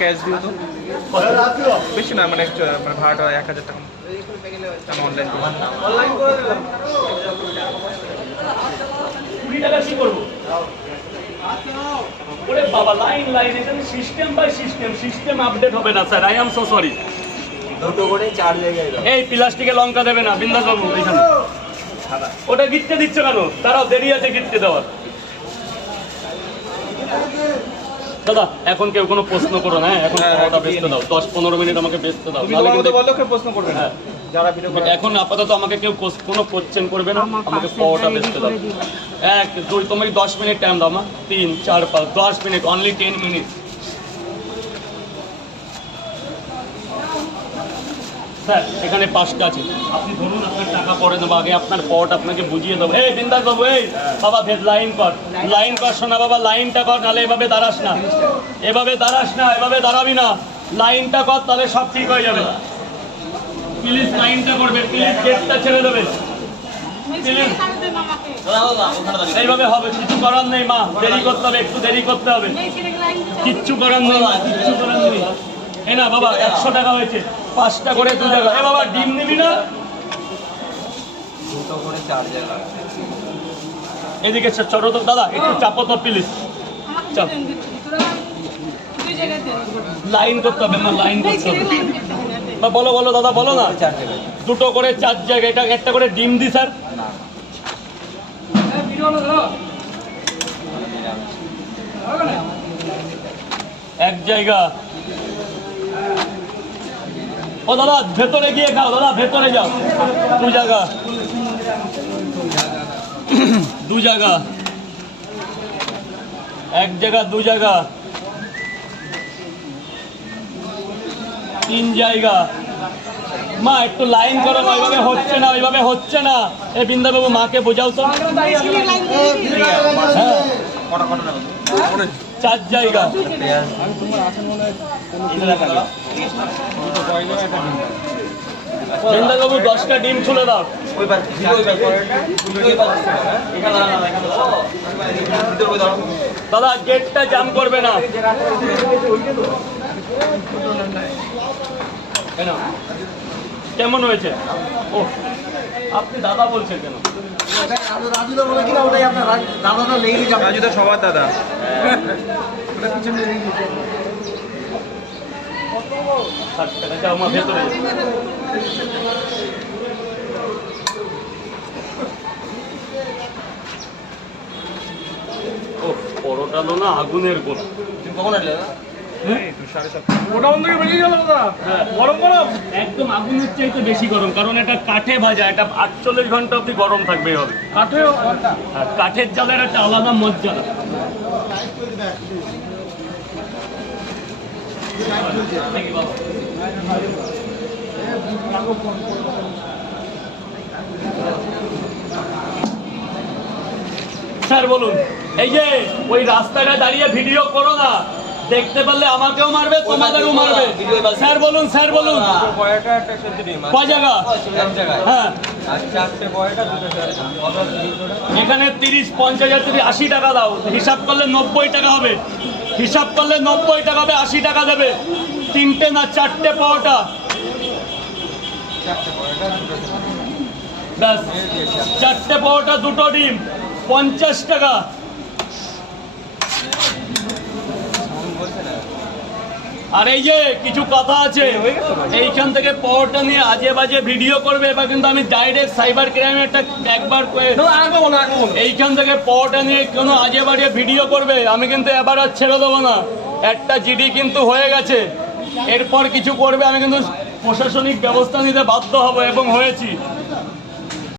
cash দিও তো বেশি না মানে ভাড়াটা 1000 টাকা আমি অনলাইন করে দিলাম 20 টাকা কি করবো ওরে বাবা লাইন এখানে সিস্টেম বাই সিস্টেম আপডেট হবে না sir I am so sorry দুটো করে 4 জায়গায় দাও এই প্লাস্টিকে লঙ্কা দেবে না বিন্দাস বাবু এখানে ওটা গিটতে দিচ্ছ কেন তারাও দেরি আছে গিটতে দেওয়ার দাদা এখন কেউ কোনো প্রশ্ন করো না এখন খাওয়াটা বেচতে দাও 10-15 মিনিট আমাকে বেচতে দাও তুমি তোমার মতো বললেও কেউ প্রশ্ন করবে না যারা ভিডিও করে এখন আপাতত আমাকে কেউ কোনো কোশ্চেন করবে না আমাকে খাওয়াটা বেচতে দাও 1 2 তুমি 10 মিনিট টাইম দাও মা 3 4 5 10 মিনিট অনলি 10 মিনিট স্যার এখানে 5টা আছে আপনি ধরুন আপনার টাকা পরে দেবো আগে আপনার পট আপনাকে বুঝিয়ে দেবো এই বিন্দাস বাবু এই বাবা ভেদ লাইন কর শোনা বাবা লাইনটা কর নাহলে এভাবে দাঁড়াস না এভাবে দাঁড়াবি না লাইনটা কর তাহলে সব ঠিক হয়ে যাবে প্লিজ লাইনটা করবে প্লিজ গেটটা ছেড়ে দেবে প্লিজ এইভাবে হবে কিছু করার নেই মা দেরি করতে হবে একটু দেরি করতে হবে কিচ্ছু করার নেই এই না বাবা 100 টাকা হয়েছে 5টা করে 2 টাকা এ বাবা ডিম নিবি না দুটো করে 4 জায়গায় এদিকে চড়ো তো দাদা একটু চাপো তো প্লিজ চাপ লাইন করতে হবে না লাইন করতে হবে বা বলো দাদা বলো না 4 জায়গায় দুটো করে 4 জায়গায় এটা একটা করে ডিম দি স্যার এক জায়গা ও দাদা ভেতরে গিয়ে খাও দাদা ভেতরে যাও 2 জায়গা 2 জায়গা এক জায়গা 2 জায়গা 3 জায়গা মা একটু লাইন করো না ওইভাবে হচ্ছে না এই বৃন্দা বাবু মাকে বোঝাও তো হ্যাঁ 4 জায়গা বৃন্দা বাবু 10টা ডিম ছুলে দাও দাদা গেটটা জাম করবে না কেমন হয়েছে ও আপনি দাদা বলছেন কেন রাজু তো সবার দাদা 60 টাকা যাও মা ভেতরে ও পরোটা লো না আগুনের গোলা তুমি কখন আসলে একদম আগুনের চাইতে বেশি গরম কারণ এটা কাঠে ভাজা এটা 48 ঘন্টা অব্দি গরম থাকবে হবে কাঠের জ্বালার একটা আলাদা মজা স্যার বলুন এই যে ওই রাস্তাটা দাঁড়িয়ে ভিডিও করো না দেখতে পারলে আমাকেও মারবে তোমাদেরও মারবে স্যার বলুন কয় জায়গা হ্যাঁ এখানে 30-50 যদি 80 টাকা দাও হিসাব করলে 90 টাকা হবে 80 টাকা দেবে 3টে না 4টে পাওয়াটা ব্যাস 4টে পাওয়াটা 2টো ডিম 50 টাকা আর এই যে কিছু কথা আছে এইখান থেকে পাওয়ারটা নিয়ে আজে বাজে ভিডিও করবে এবার কিন্তু আমি ডাইরেক্ট সাইবার ক্রাইমে একবার এইখান থেকে পাওয়ারটা নিয়ে কোনো আজে বাজে ভিডিও করবে আমি কিন্তু এবার আর ছেড়ে দেবো না একটা জিডি কিন্তু হয়ে গেছে এরপর কিছু করবে আমি কিন্তু প্রশাসনিক ব্যবস্থা নিতে বাধ্য হব এবং হয়েছি